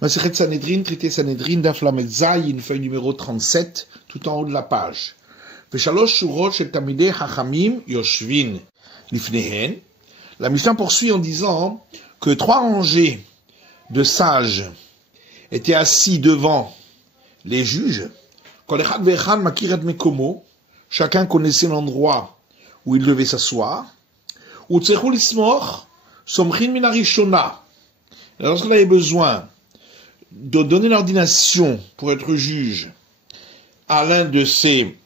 Masechet Sanhedrin, traité Sanhedrin, Daf Lamed Zayin, feuille numéro 37, tout en haut de la page. Veshalosh shurot shel tamidei chachamim yoshvin lifnehen. La Mishnah poursuit en disant que 3 rangées de sages étaient assis devant les juges. Kol echad ve'echad makir et mekomo. Chacun connaissait l'endroit où il devait s'asseoir. Utzrechu lismoch somchin min harishona. Lorsqu'on avait besoin de donner l'ordination pour être juge à l'un de ses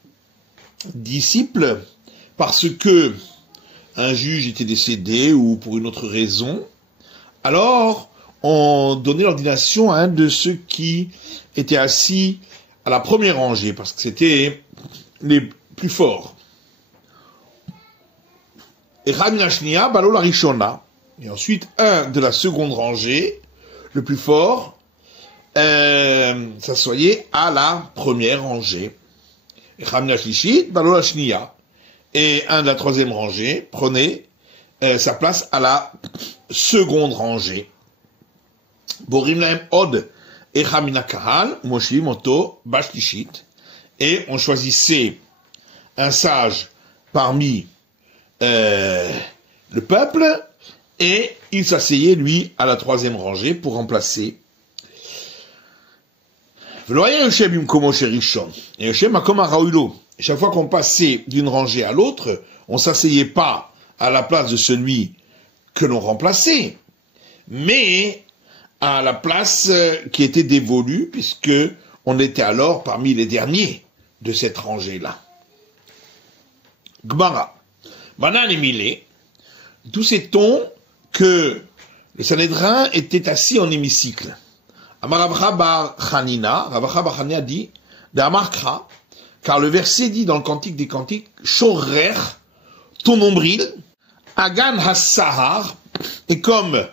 disciples, parce que un juge était décédé ou pour une autre raison, alors on donnait l'ordination à un de ceux qui étaient assis à la première rangée, parce que c'était les plus forts. Et ensuite, un de la seconde rangée, le plus fort, s'assoyait à la première rangée. Et un de la troisième rangée prenait sa place à la seconde rangée. Et on choisissait un sage parmi le peuple, et il s'asseyait, lui, à la troisième rangée pour remplacer. Et chaque fois qu'on passait d'une rangée à l'autre, on s'asseyait pas à la place de celui que l'on remplaçait, mais à la place qui était dévolue, puisque on était alors parmi les derniers de cette rangée-là. Gmara. Banan et Milé, d'où sait-on que le Sanhédrin était assis en hémicycle? Amar Rabcha bar Chanina, Rabcha bar Chanina dit, de Amarkra, car le verset dit dans le Cantique des Cantiques, Shorer, ton nombril, Agan Hassahar, est comme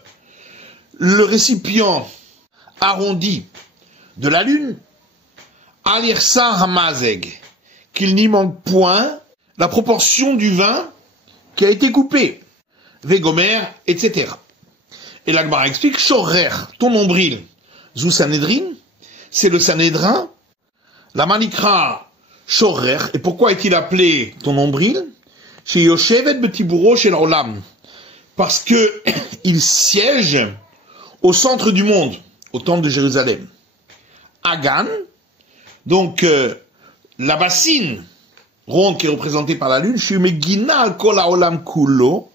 le récipient arrondi de la lune, Alirsa Hamazeg, qu'il n'y manque point la proportion du vin qui a été coupé, Vegomer, etc. Et l'Agmara explique, Shorer, ton nombril, Zou Sanhedrin, c'est le Sanhédrin, la Manikra Shorer, et pourquoi est-il appelé ton nombril? Chez Yoshevet Betiburo chez l'Olam, parce que il siège au centre du monde, au temple de Jérusalem. Agan, donc la bassine ronde qui est représentée par la lune, chez Megina al Kol Haolam Kulo,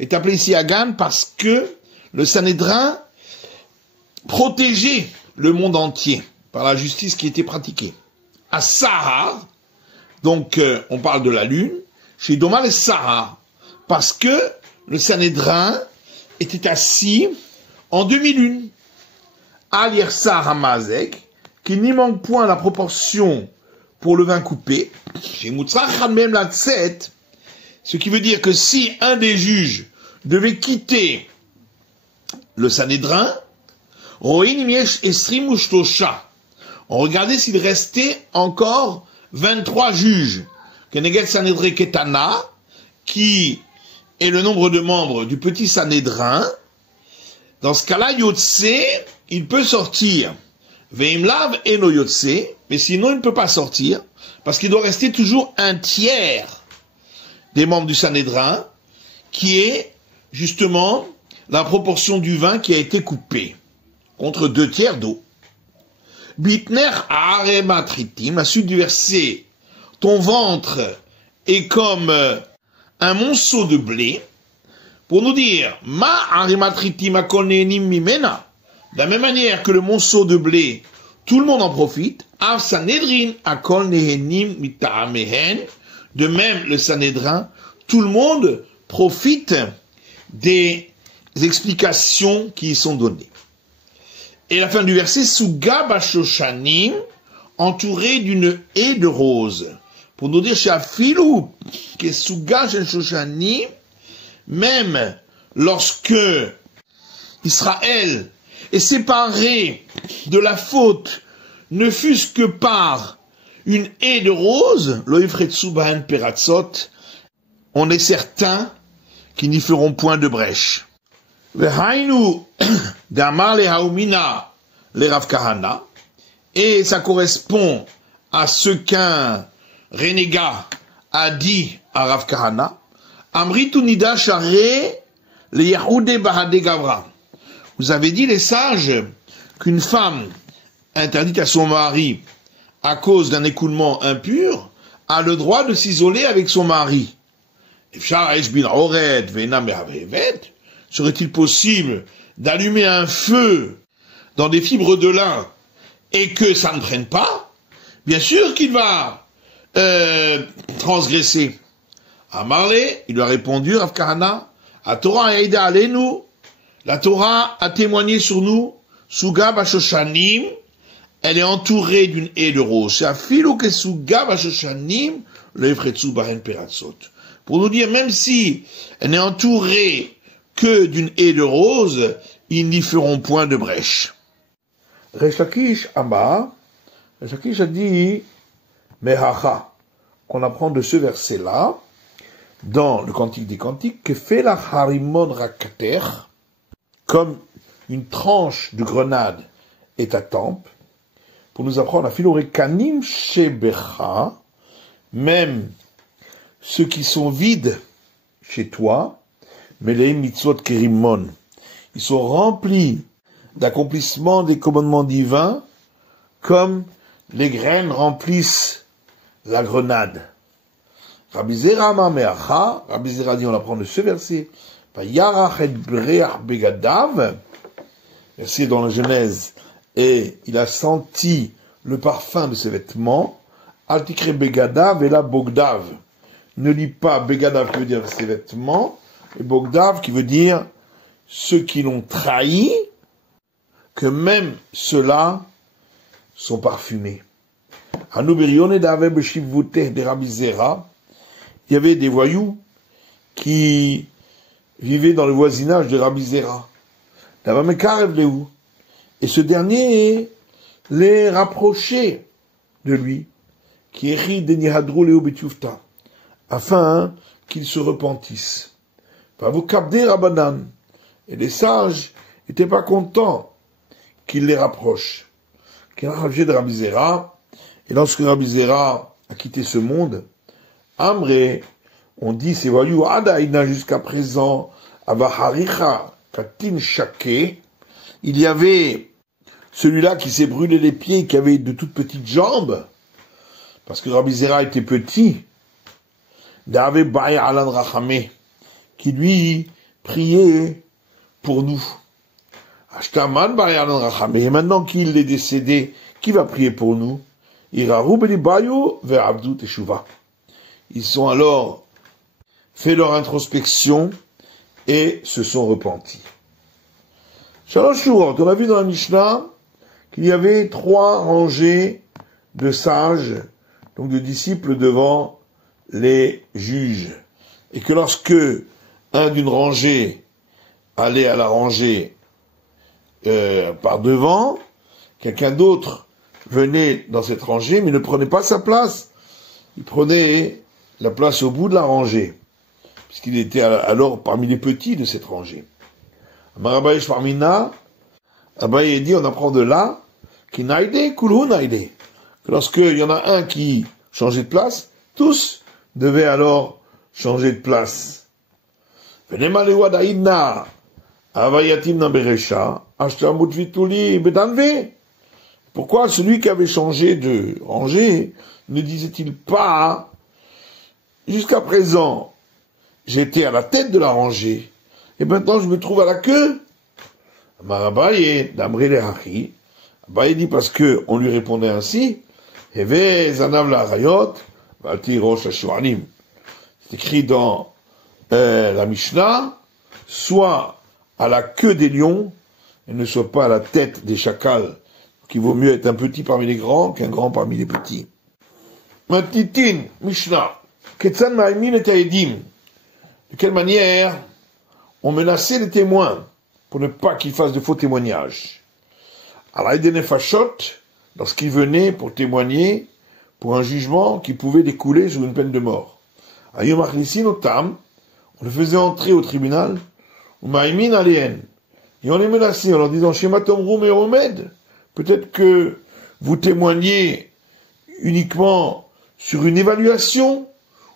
est appelé ici Agan parce que le Sanhédrin protégeait le monde entier par la justice qui était pratiquée. À Sahar, donc on parle de la lune, chez Domal et Sahar, parce que le Sanhédrin était assis en demi-lune. Alier Sahar Hamazek, qu'il n'y manque point la proportion pour le vin coupé, chez Moutzrach même la tset, ce qui veut dire que si un des juges devait quitter le Sanhédrin, on regardait s'il restait encore 23 juges. Keneged Sanhedrin Ketana, qui est le nombre de membres du petit Sanhédrin. Dans ce cas-là, Yotse, il peut sortir. Veimlav eno Yotse, mais sinon il ne peut pas sortir, parce qu'il doit rester toujours un tiers des membres du Sanhédrin, qui est justement la proportion du vin qui a été coupé, contre 2 tiers d'eau. Bitner arematritim, la suite du verset, ton ventre est comme un monceau de blé, pour nous dire, ma arematritim akonenim mimena, de la même manière que le monceau de blé, tout le monde en profite, av Sanhedrin akol nehenim mitaamehen, de même le Sanhédrin, tout le monde profite des explications qui y sont données. Et la fin du verset, Suga Bashoshanim, entouré d'une haie de roses. Pour nous dire, Shafilou, que Suga Bashoshanim, même lorsque Israël est séparé de la faute, ne fût-ce que par une haie de roses, Loïfretsu Bahan Peratzot, on est certain qu'ils n'y feront point de brèche. Vehainu d'Amar le Haumina les Rav Kahana, et ça correspond à ce qu'un renégat a dit à Rav Kahana, Amritu nida share le Yahoudé Bahade Gavra. Vous avez dit, les sages, qu'une femme interdite à son mari à cause d'un écoulement impur a le droit de s'isoler avec son mari. Serait-il possible d'allumer un feu dans des fibres de lin et que ça ne prenne pas? Bien sûr qu'il va transgresser. Amarle, il lui a répondu, Rav Kahana, la Torah aïda alenu, la Torah a témoigné sur nous, Suga Bashoshanim, elle est entourée d'une haie de roses. C'est afilo que Suga Bashoshanim, le Efretsu Baren Peratzot. Pour nous dire, même si elle n'est entourée que d'une haie de roses, ils n'y feront point de brèche. Resh Lakish Amar, Resh Lakish a dit, Mehacha, qu'on apprend de ce verset-là, dans le Cantique des Cantiques, que fait la Harimon Rakater, comme une tranche de grenade est à tempe, pour nous apprendre à Philoré Kanim Shebecha, même ceux qui sont vides chez toi, Melei Mitzvot Kerimon, ils sont remplis d'accomplissement des commandements divins, comme les graines remplissent la grenade. Rabbi Zera Meacha, Rabbi Zera dit, on apprend de ce verset, Yarach et Breach Begadav, verset dans la Genèse, et il a senti le parfum de ses vêtements, Altikre Begadav et la Bogdav. Ne lis pas Begadav qui veut dire ses vêtements, et Bogdav qui veut dire ceux qui l'ont trahi, que même ceux-là sont parfumés. Anouberione d'Ave Beshivvuteh de Rabbi Zera, il y avait des voyous qui vivaient dans le voisinage de Rabbi Zera. Et ce dernier les rapprochait de lui, qui est afin qu'ils se repentissent. Et les sages n'étaient pas contents qu'il les rapproche. Qu'il a rangé de Rabbi Zera, et lorsque Rabbi Zera a quitté ce monde, Amré, on dit ces voyous, Adaïna jusqu'à présent, Avaharicha Katin Shake, il y avait celui-là qui s'est brûlé les pieds, qui avait de toutes petites jambes, parce que Rabbi Zera était petit, Dave Baï Alan Rachame, qui lui priait pour nous. Ashtaman Baï Alan Rachame, et maintenant qu'il est décédé, qui va prier pour nous? Iraru Beli Bayo vers Abdou Teshuva. Ils sont alors fait leur introspection et se sont repentis. Shalosh Shurot, on a vu dans la Mishnah qu'il y avait 3 rangées de sages, donc de disciples devant les juges. Et que lorsque un d'une rangée allait à la rangée par devant, quelqu'un d'autre venait dans cette rangée, mais ne prenait pas sa place. Il prenait la place au bout de la rangée, puisqu'il était alors parmi les petits de cette rangée. Marabaye Shmarmina, Abaye dit, on apprend de là, que lorsqu'il y en a un qui changeait de place, tous devaient alors changer de place. Pourquoi celui qui avait changé de rangée ne disait-il pas, jusqu'à présent, j'étais à la tête de la rangée, et maintenant je me trouve à la queue? Marabaye, d'Amré le Hachi, Abaye dit parce que on lui répondait ainsi, c'est écrit dans la Mishnah, soit à la queue des lions, et ne soit pas à la tête des chacals, qu'il vaut mieux être un petit parmi les grands qu'un grand parmi les petits. Matitin, Mishnah, Ketsan Ma'amin et Taedim, de quelle manière on menaçait les témoins pour ne pas qu'ils fassent de faux témoignages. Alaïdene Fashot, lorsqu'ils venaient pour témoigner pour un jugement qui pouvait découler sur une peine de mort. Ayom Achlisin Otam, on les faisait entrer au tribunal, ou Ma'amin Alien, et on les menaçait en leur disant Shematom Roum et Romed, peut-être que vous témoignez uniquement sur une évaluation,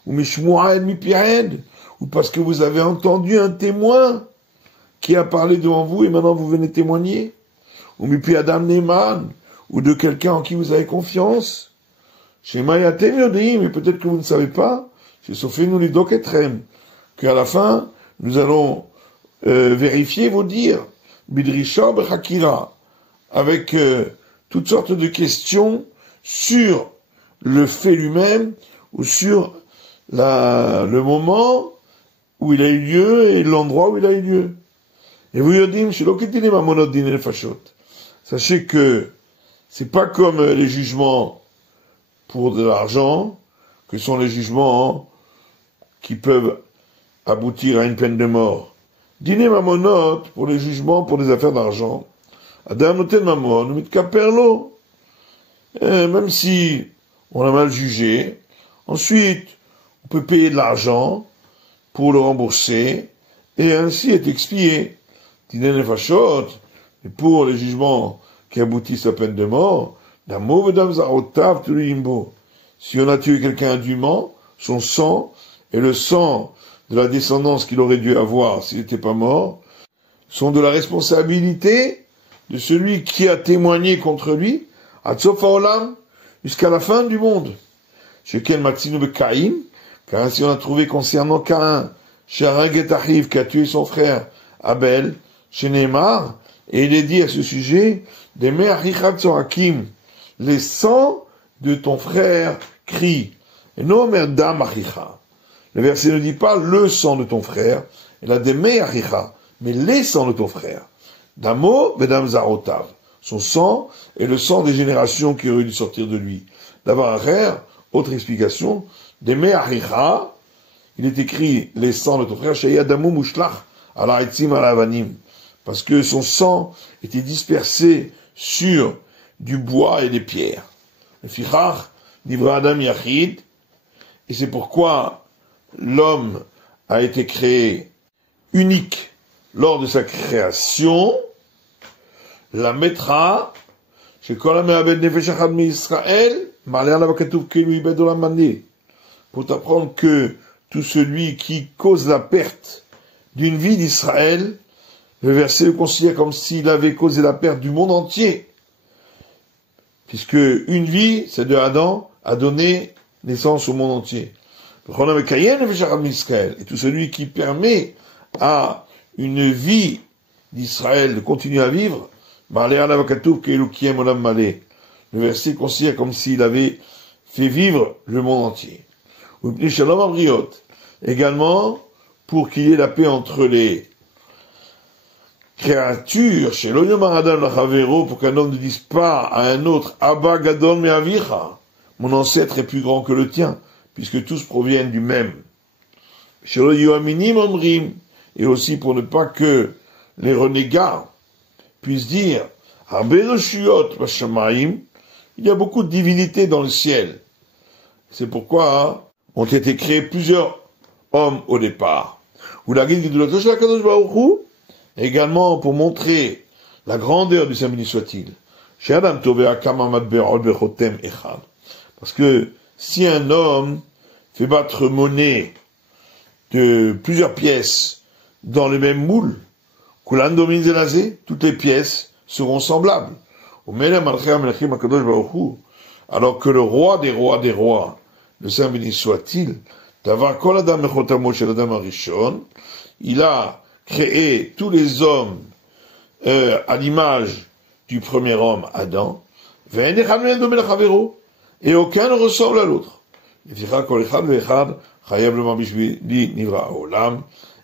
ou mishmu'aed mipi'ed, ou parce que vous avez entendu un témoin qui a parlé devant vous et maintenant vous venez témoigner, ou mipi Adam Neyman, ou de quelqu'un en qui vous avez confiance. Chez Mayatem Yodei, mais peut-être que vous ne savez pas, chez Sofenu Lidok Etrem, qu'à la fin, nous allons vérifier vos dires, Bidrisha Bechakira, avec toutes sortes de questions sur le fait lui-même, ou sur le moment où il a eu lieu et l'endroit où il a eu lieu. Et vous yodim, sachez que c'est pas comme les jugements pour de l'argent, que sont les jugements qui peuvent aboutir à une peine de mort. Dîner mamonot, pour les jugements, pour des affaires d'argent. Adam noten mamon, mitkaperlo. Même si on a mal jugé, ensuite, on peut payer de l'argent pour le rembourser, et ainsi est expié. Dîner nefashot, et pour les jugements qui aboutissent à peine de mort, si on a tué quelqu'un indûment, son sang et le sang de la descendance qu'il aurait dû avoir s'il n'était pas mort, sont de la responsabilité de celui qui a témoigné contre lui, à Tsofa Olam, jusqu'à la fin du monde. Chez Ken Matsinu Caïn, car ainsi on a trouvé concernant Caïn, chez Aringet Achiv, qui a tué son frère Abel, chez Neymar, et il est dit à ce sujet, des mères Richat Sorakim, les sangs de ton frère crient. Et non, merdam achicha. Le verset ne dit pas le sang de ton frère, il a des mères achicha, mais les sangs de ton frère. Damo, bedam zarotav. Son sang est le sang des générations qui auraient dû sortir de lui. D'avoir un autre explication, des mères achicha, il est écrit les sangs de ton frère, Shaya Damo Mushlach, ala Etzim ala Avanim. Parce que son sang était dispersé sur du bois et des pierres. Le Fichach, Nivra Adam Yachid, et c'est pourquoi l'homme a été créé unique lors de sa création, la mettra, chez Kol HaMe'abed Nefesh Echad Mi'Yisraël, Ma'aleh Alav Katuv Keilu Ibed Olam Maneh, pour t'apprendre que tout celui qui cause la perte d'une vie d'Israël, le verset le considère comme s'il avait causé la perte du monde entier. Puisque une vie, c'est de Adam, a donné naissance au monde entier. Et tout celui qui permet à une vie d'Israël de continuer à vivre, le verset considère comme s'il avait fait vivre le monde entier. Également, pour qu'il y ait la paix entre les créatures, chez l'Oyom Adam Lachavero, pour qu'un homme ne dise pas à un autre, Abba Gadol Me'avicha, mon ancêtre est plus grand que le tien, puisque tous proviennent du même. Chez l'Oyom Minim Omrim, et aussi pour ne pas que les renégats puissent dire, Arbeloshiot Bashamaim, il y a beaucoup de divinités dans le ciel. C'est pourquoi ont été créés plusieurs hommes au départ. Ou la guide de l'Otosh Kadosh Baruch Hu, également pour montrer la grandeur du Saint béni soit-il. Parce que si un homme fait battre monnaie de plusieurs pièces dans le même moule, toutes les pièces seront semblables. Alors que le roi des rois, le Saint béni soit-il, il a créé tous les hommes à l'image du premier homme, Adam, et aucun ne ressemble à l'autre.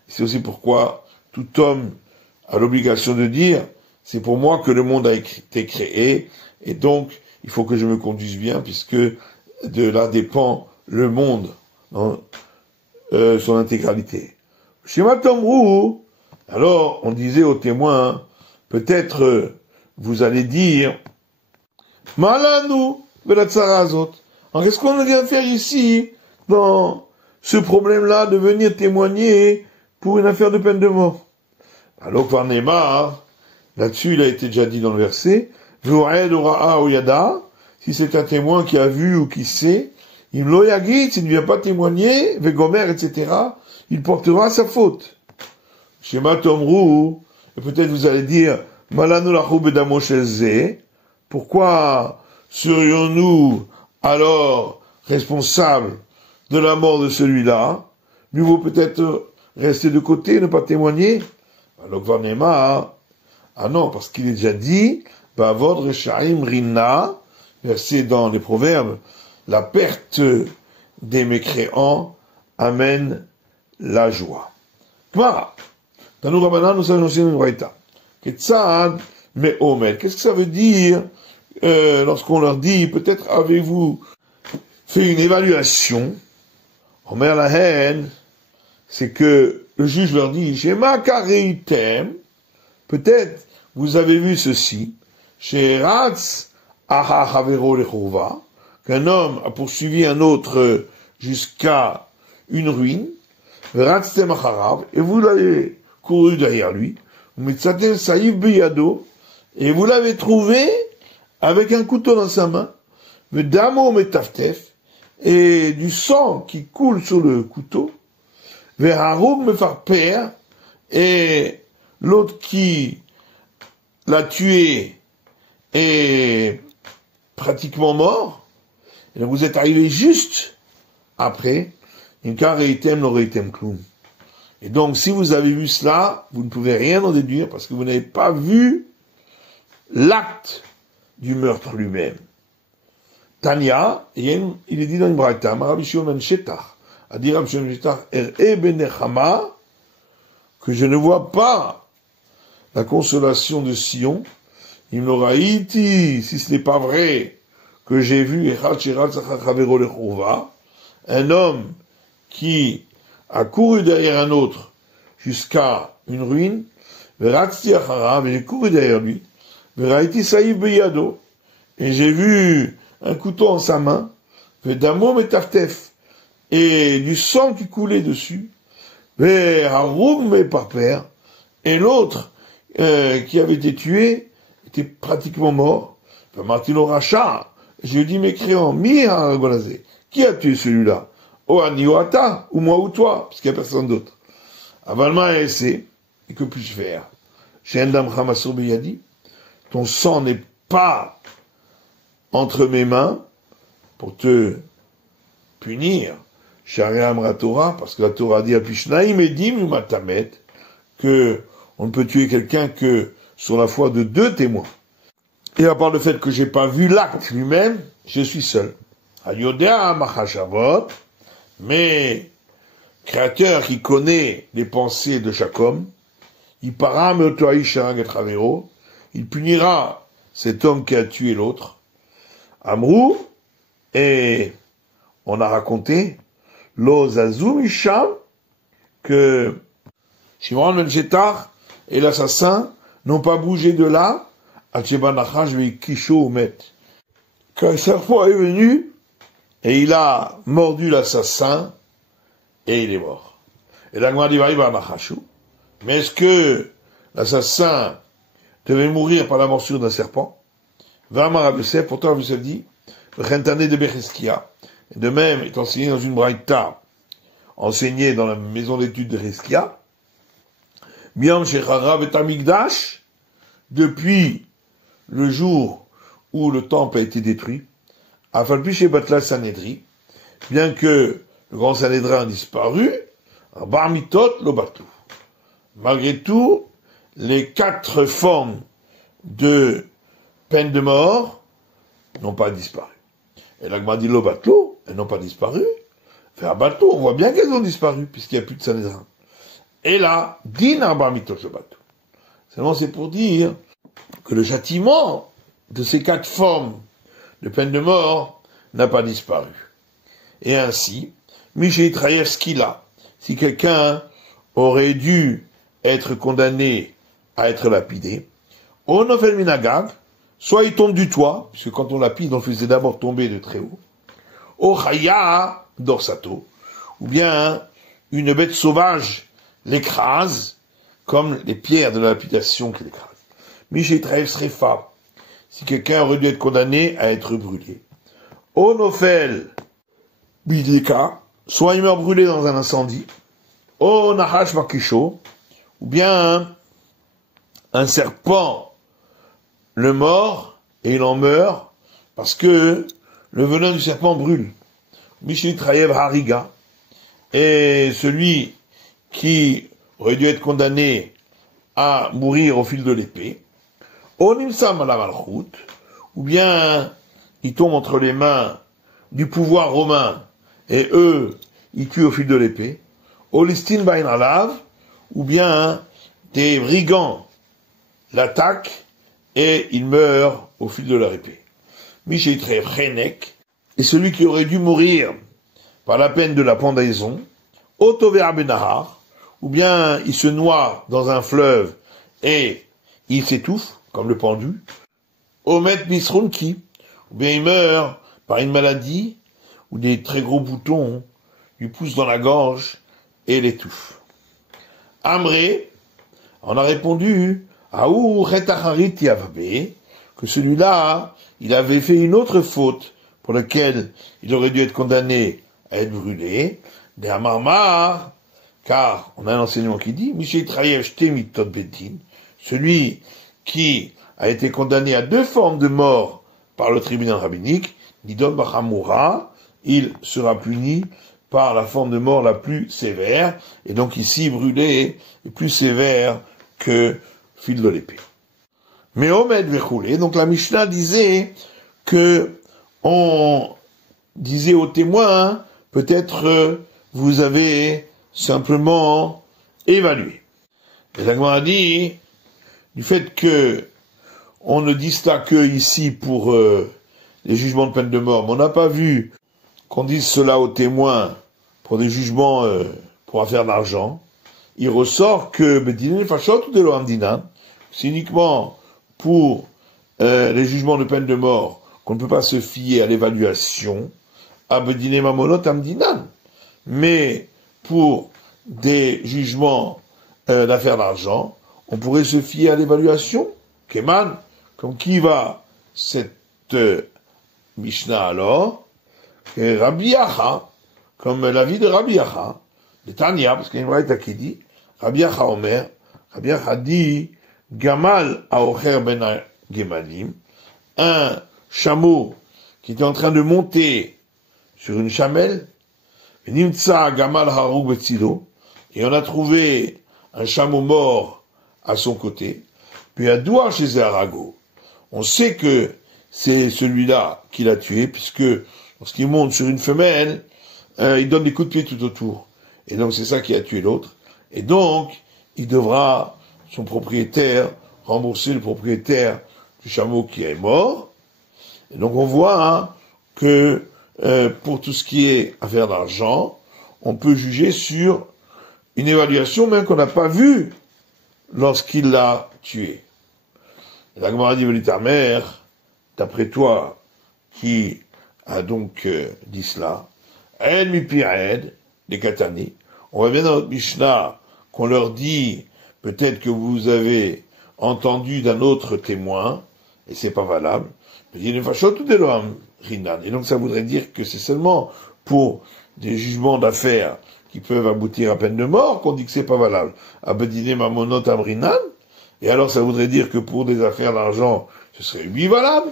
C'est aussi pourquoi tout homme a l'obligation de dire, c'est pour moi que le monde a été créé, et donc il faut que je me conduise bien, puisque de là dépend le monde dans son intégralité. Shema Tomrou, alors on disait aux témoins, peut-être vous allez dire, Malanu, Velatsarazot. Alors qu'est-ce qu'on vient faire ici, dans ce problème-là, de venir témoigner pour une affaire de peine de mort? Alors par Neymar, là-dessus il a été déjà dit dans le verset, Ve'oed ora'a ou yada, si c'est un témoin qui a vu ou qui sait, il lo yagit, s'il ne vient pas témoigner, ve'gomer, etc., il portera sa faute. Shema tomru, et peut-être vous allez dire, malanu lachou bedamo shelze, pourquoi serions-nous alors responsables de la mort de celui-là? Mieux vaut peut-être rester de côté, ne pas témoigner. Alors Gvanema, ah non, parce qu'il est déjà dit, Bavod Reshaim Rina, versé dans les Proverbes, la perte des mécréants amène la joie. Kmara, Tanou Rabbanan, nous avons aussi une braïta. Ketzad Me'omer. Qu'est-ce que ça veut dire lorsqu'on leur dit, peut-être avez-vous fait une évaluation? Omer la haine, c'est que le juge leur dit, Shema kareitem, peut-être vous avez vu ceci, chez Ratz aha havero lechouva, qu'un homme a poursuivi un autre jusqu'à une ruine, Ratz temacharav, et vous l'avez couru derrière lui, Mitzatel saïf beyado, et vous l'avez trouvé avec un couteau dans sa main, Vedamo metaftef, et du sang qui coule sur le couteau, Ve'harum mefarper, et l'autre qui l'a tué est pratiquement mort, et donc vous êtes arrivé juste après, Inkareitem noreitem kloum. Et donc si vous avez vu cela, vous ne pouvez rien en déduire parce que vous n'avez pas vu l'acte du meurtre lui-même. Tanya, il est dit dans une braïta, Rabbi Shimon ben Shetach, a dit Rabbi Shimon ben Shetach, ben Nechama, que je ne vois pas la consolation de Sion, il m'aura dit, si ce n'est pas vrai, que j'ai vu un homme qui a couru derrière un autre jusqu'à une ruine, et j'ai couru derrière lui, et j'ai vu un couteau en sa main, et du sang qui coulait dessus, et l'autre qui avait été tué était pratiquement mort. Martino Racha, j'ai dit mécréant, qui a tué celui-là? Oh, Aniwata, ou moi ou toi, parce qu'il n'y a personne d'autre. Avalma et que puis-je faire? Chez Endam Hamassur Beyadi, ton sang n'est pas entre mes mains pour te punir. Sharia Amra Torah, parce que la Torah dit à Pishnaim Edim Umatamet, que on ne peut tuer quelqu'un que sur la foi de 2 témoins. Et à part le fait que j'ai pas vu l'acte lui-même, je suis seul. Ayodea Machashavot, mais Créateur qui connaît les pensées de chaque homme, il punira cet homme qui a tué l'autre. Amrou, et on a raconté, Lo Zazou Misham, que Shimon ben Shetach et l'assassin n'ont pas bougé de là, quand un serpent est venu, et il a mordu l'assassin, et il est mort. Et l'Agma dit, mais est-ce que l'assassin devait mourir par la morsure d'un serpent? Pourtant, vous avez dit, de même, est enseigné dans une braïta, enseigné dans la maison d'études de Cheskia, depuis le jour où le temple a été détruit, bien que le grand Sanhédrin a disparu, malgré tout, les 4 formes de peine de mort n'ont pas disparu. Et l'Agma dit Lobatlo, elles n'ont pas disparu. Faire bateau, on voit bien qu'elles ont disparu, puisqu'il n'y a plus de Sanhédrin. Et là, din arba mitot le bateau. Seulement c'est pour dire que le châtiment de ces 4 formes de peine de mort n'a pas disparu. Et ainsi, Michel Traevski-là, si quelqu'un aurait dû être condamné à être lapidé, Onofel Minagag, soit il tombe du toit, puisque quand on lapide, on le faisait d'abord tomber de très haut, Ochaya Dorsato, ou bien une bête sauvage l'écrase, comme les pierres de la lapidation qui l'écrasent. Michel Traev Srefa, si quelqu'un aurait dû être condamné à être brûlé. Onofel bidika, soit il meurt brûlé dans un incendie, O nahash makisho, ou bien un serpent le mord et il en meurt parce que le venin du serpent brûle. Mishli Trayev Hariga, et celui qui aurait dû être condamné à mourir au fil de l'épée, Onimsam ala malchut, ou bien il tombe entre les mains du pouvoir romain et eux, ils tuent au fil de l'épée, Olistin bain alav, ou bien des brigands l'attaquent et il meurt au fil de leur épée. Mishitrev Chenek, et celui qui aurait dû mourir par la peine de la pendaison, Otover Benahar, ou bien il se noie dans un fleuve et il s'étouffe, comme le pendu, Omet Misrunki, ou bien il meurt par une maladie où des très gros boutons lui poussent dans la gorge et l'étouffent. Amré, on a répondu, Aou Retacharit Yavabe, que celui-là, il avait fait une autre faute pour laquelle il aurait dû être condamné à être brûlé, des Amarmar, car on a un enseignement qui dit, Michel Trayev Shtemitot Bedin, celui qui a été condamné à 2 formes de mort par le tribunal rabbinique, Nidon Bachamura, il sera puni par la forme de mort la plus sévère, et donc ici brûlé est plus sévère que fil de l'épée. Mais Omed Vechoulé, donc la Mishnah disait que on disait aux témoins, peut-être vous avez simplement évalué. Et la Gemara dit, du fait que on ne dit cela que ici pour les jugements de peine de mort, mais on n'a pas vu qu'on dise cela aux témoins pour des jugements pour affaires d'argent, il ressort que Bedine Fachot ou de l'Oamdina, c'est uniquement pour les jugements de peine de mort qu'on ne peut pas se fier à l'évaluation, à Bedine Mamonot Amdinan. Mais pour des jugements d'affaires d'argent, on pourrait se fier à l'évaluation. Keman, comme qui va cette Mishnah alors? Rabbi Yacha, comme l'avis de Rabbi Yacha, de Tanya, parce qu'il y a une braïta qui dit, Rabbi Yacha Omer, Rabbi Yacha dit, Gamal Aocher ben Gemalim, un chameau qui était en train de monter sur une chamelle, Nimtsa Gamal Harou Betzilo, et on a trouvé un chameau mort à son côté, puis un doigt chez Arago. On sait que c'est celui-là qui l'a tué, puisque lorsqu'il monte sur une femelle, il donne des coups de pied tout autour. Et donc c'est ça qui a tué l'autre. Et donc, il devra, son propriétaire, rembourser le propriétaire du chameau qui est mort. Et donc on voit que pour tout ce qui est affaire d'argent, on peut juger sur une évaluation même qu'on n'a pas vue lorsqu'il l'a tué. Et la Gemara dit, ta mère, d'après toi, qui a donc dit cela, El mipired, les katani. On revient dans notre Mishnah qu'on leur dit, peut-être que vous avez entendu d'un autre témoin, et c'est pas valable. Et donc ça voudrait dire que c'est seulement pour des jugements d'affaires qui peuvent aboutir à peine de mort qu'on dit que c'est pas valable. Abedine mamonot amrinan. Et alors ça voudrait dire que pour des affaires d'argent, ce serait oui valable.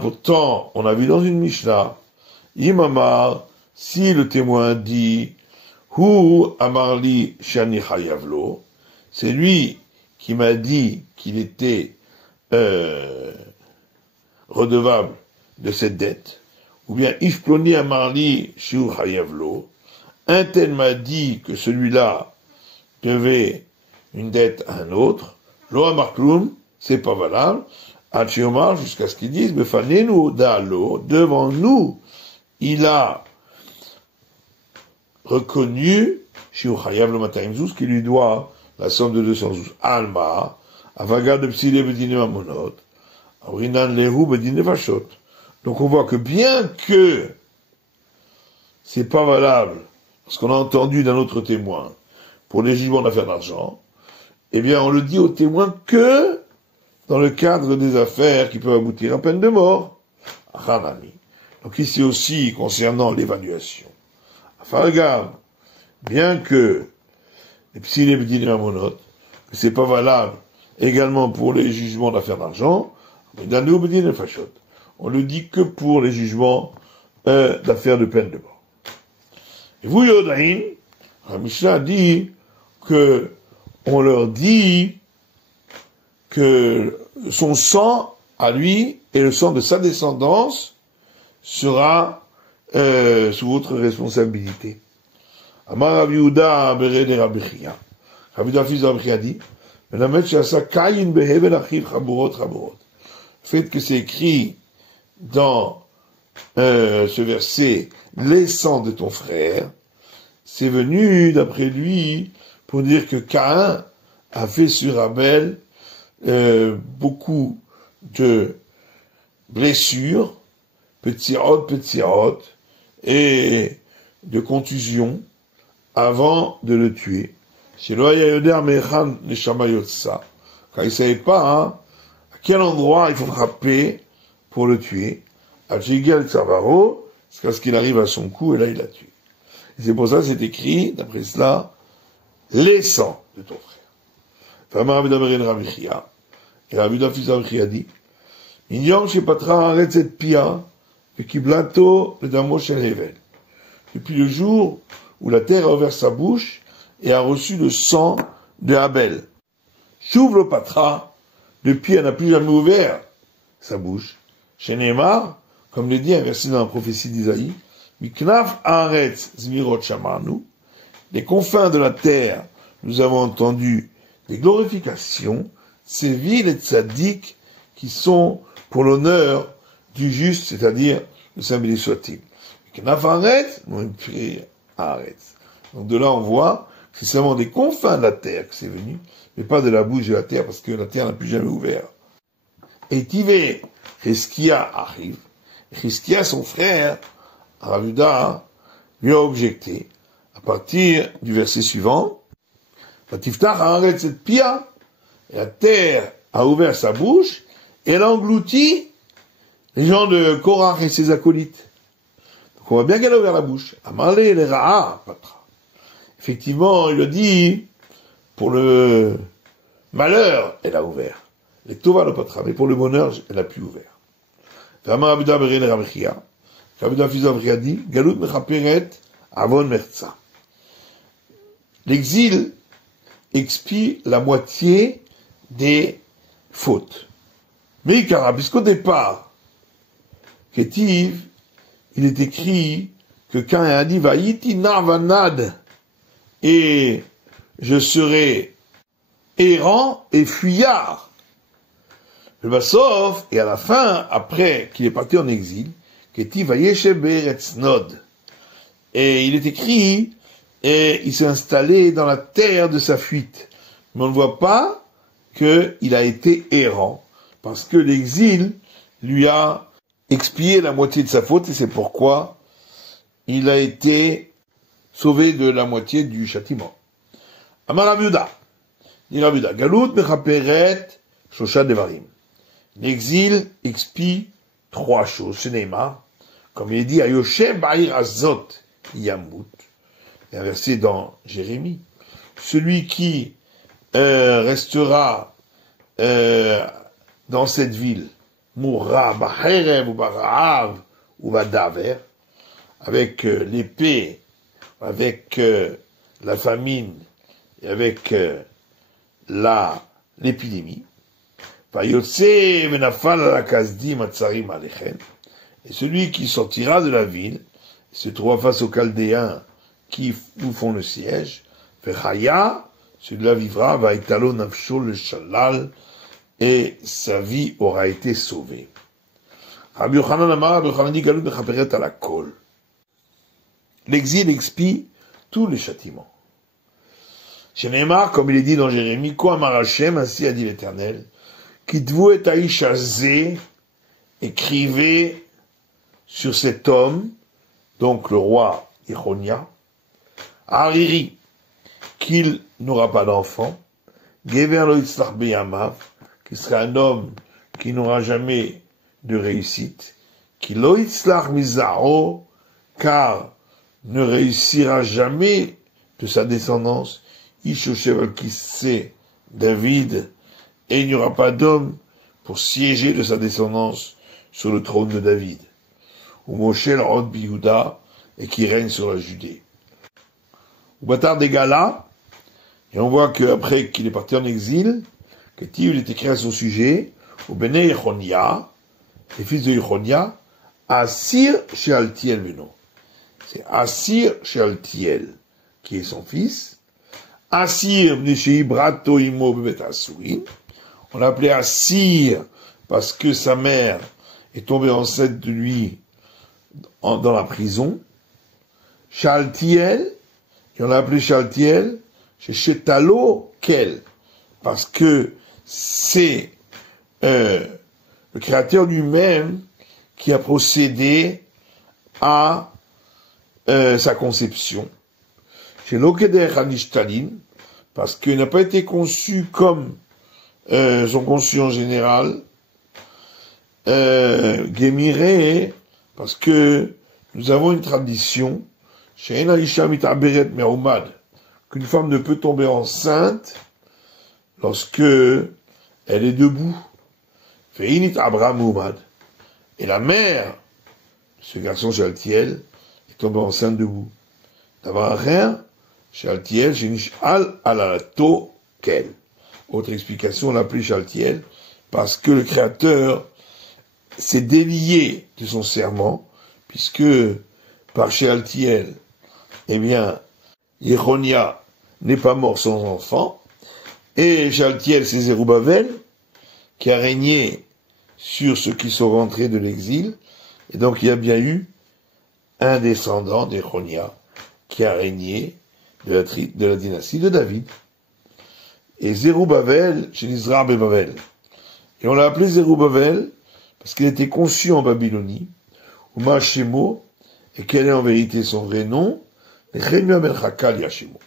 Pourtant, on a vu dans une Mishnah, Imamar, si le témoin dit, Hu amarli shani chayavlo, c'est lui qui m'a dit qu'il était redevable de cette dette, ou bien Ishploni amarli shu chayavlo, un tel m'a dit que celui-là devait une dette à un autre, lo amarklum, c'est pas valable, Hachiomar, jusqu'à ce qu'ils disent, Befanenu dalo, devant nous, il a reconnu, Shiu Chayav le Mataimzuz, qui lui doit la somme de 200 zouz. Alma, Avaga de Psile Bedine Mamonot, Aurinan Lehu Bedine Vachot. Donc on voit que bien que c'est pas valable, parce qu'on a entendu d'un autre témoin, pour les jugements d'affaires d'argent, eh bien on le dit au témoin que dans le cadre des affaires qui peuvent aboutir à peine de mort. Hanami. Donc ici aussi, concernant l'évaluation. Regarde, bien que les psilé b'din amonot, c'est pas valable également pour les jugements d'affaires d'argent, on le dit que pour les jugements d'affaires de peine de mort. Et vous, Yodaïn, la Mishnah dit que on leur dit que son sang à lui et le sang de sa descendance sera sous votre responsabilité. Amar Rav Yehuda Bered Rabbi Chia. Rabbi Yehuda fils de Rabbi Chia dit, le fait que c'est écrit dans ce verset, les sangs de ton frère, c'est venu, d'après lui, pour dire que Caïn a fait sur Abel beaucoup de blessures, petit hot, et de contusions, avant de le tuer. Car il ne savait pas à quel endroit il faut frapper pour le tuer. Jusqu'à ce qu'il arrive à son cou, et là il l'a tué. Et c'est pour ça que c'est écrit, d'après cela, les sangs de ton frère. Et Rabbi Yehuda fils de Rabbi Chia dit, depuis le jour où la terre a ouvert sa bouche et a reçu le sang de Abel. S'ouvre le patra, depuis elle n'a plus jamais ouvert sa bouche. Chez Neymar, comme le dit un verset dans la prophétie d'Isaïe, Miknaf Haaretz Zmirot Shamanu, les confins de la terre, nous avons entendu des glorifications, ces villes et tzaddik qui sont pour l'honneur du juste, c'est-à-dire le Saint béni soit-il. Miknaf Haaretz, nous écrire Haaretz. Donc de là on voit que c'est seulement des confins de la terre que c'est venu, mais pas de la bouche de la terre, parce que la terre n'a plus jamais ouvert. Et Tivé, Cheskia arrive. Cheskia, son frère, Rav Yehuda, lui a objecté, à partir du verset suivant, Vatiftach haaretz et pia, et la terre a ouvert sa bouche, et elle a englouti les gens de Korach et ses acolytes. Donc on voit bien qu'elle a ouvert la bouche. Amalé les ra'a, patra. Effectivement, il le dit, pour le malheur, elle a ouvert. Les tova le patra, mais pour le bonheur, elle n'a plus ouvert. Vraiment, Rabbi Yehuda Bered Rabbi Chia. Rabbi Yehuda fils de Rabbi Chia dit, Galut mechaperet avon merza. L'exil expie la moitié des fautes. Mais Ikara, puisqu'au départ, Ketiv, il est écrit que quand il a dit, Vaïti narvanad, et je serai errant et fuyard. Le Bassof, et à la fin, après qu'il est parti en exil, Ketiv Vayeshe Be'eretz Nod. Et il est écrit, et il s'est installé dans la terre de sa fuite. Mais on ne voit pas qu'il a été errant, parce que l'exil lui a expié la moitié de sa faute, et c'est pourquoi il a été sauvé de la moitié du châtiment. Amar Rav Yehuda, dit Rav Yehuda, Galut mechaperet shosha devarim. L'exil expie trois choses. C'est Neymar, comme il est dit, Ayoshe ba'ir azot yamut. Il y a un verset dans Jérémie. Celui qui restera dans cette ville, mourra ba'herev ou ba'ra'av ou ba'daver, avec l'épée, avec la famine et avec l'épidémie. Et celui qui sortira de la ville, se trouvera face aux Chaldéens qui vous font le siège, celui-là vivra, va italo nafsho le shalal, et sa vie aura été sauvée. Rabbi Yochanan amar, Rabbi Yochanan dit, Galut mechaperet ala kol. L'exil expie tous les châtiments. Chez Neymar, comme il est dit dans Jérémie, Ko amar Hashem, ainsi a dit l'Éternel, Kitvu et Aïch Azé, écrivez sur cet homme, donc le roi Ironia, Hariri, qu'il n'aura pas d'enfant, Gever lo yitzlach beyamav, qui sera un homme qui n'aura jamais de réussite, qui lo yitzlach mizaro, car ne réussira jamais de sa descendance, Ishoshev al-Kissé, David, et il n'y aura pas d'homme pour siéger de sa descendance sur le trône de David. Ou Moshe l'Hod Biyuda, et qui règne sur la Judée. Au bâtard des Gala, et on voit qu'après qu'il est parti en exil, que il est écrit à son sujet, au Bene Yechonia, les fils de Yechonia, Assir Shealtiel Beno. C'est Assir Shealtiel, qui est son fils. Assir Bneshei Brato Imo Bebet Asuin. On l'appelait Assir parce que sa mère est tombée enceinte de lui dans la prison. Shealtiel, et on l'a appelé Shealtiel, chez Shetalo Kel, parce que c'est le créateur lui-même qui a procédé à sa conception. Chez Lokeder Hanishtalin, parce qu'il n'a pas été conçu comme sont conçus en général. Gemiré, parce que nous avons une tradition, chez Enaïsha Mitaberet Meroumad, qu'une femme ne peut tomber enceinte lorsque elle est debout. Feinit Abraham Moumad. Et la mère de ce garçon Shealtiel est tombée enceinte debout. D'avoir rien, Shealtiel, Shenishal Alalato Kel. Autre explication, on l'appelait Shealtiel parce que le Créateur s'est délié de son serment, puisque par Shealtiel, eh bien, Yechonia n'est pas mort sans enfant, et Shealtiel, c'est Zerubbabel, qui a régné sur ceux qui sont rentrés de l'exil, et donc il y a bien eu un descendant d'Yechonia qui a régné de la dynastie de David. Et Zerubbabel, chez Israël et Babel. Et on l'a appelé Zerubbabel parce qu'il était conçu en Babylonie, ou Mashemo, et quel est en vérité son vrai nom? Nechemia ben Chakalia Shemo.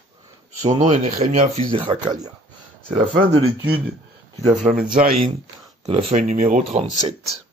Son nom est Nechemia, fils de Chakalia. C'est la fin de l'étude du Daf Lamed Zayin, de la feuille numéro 37.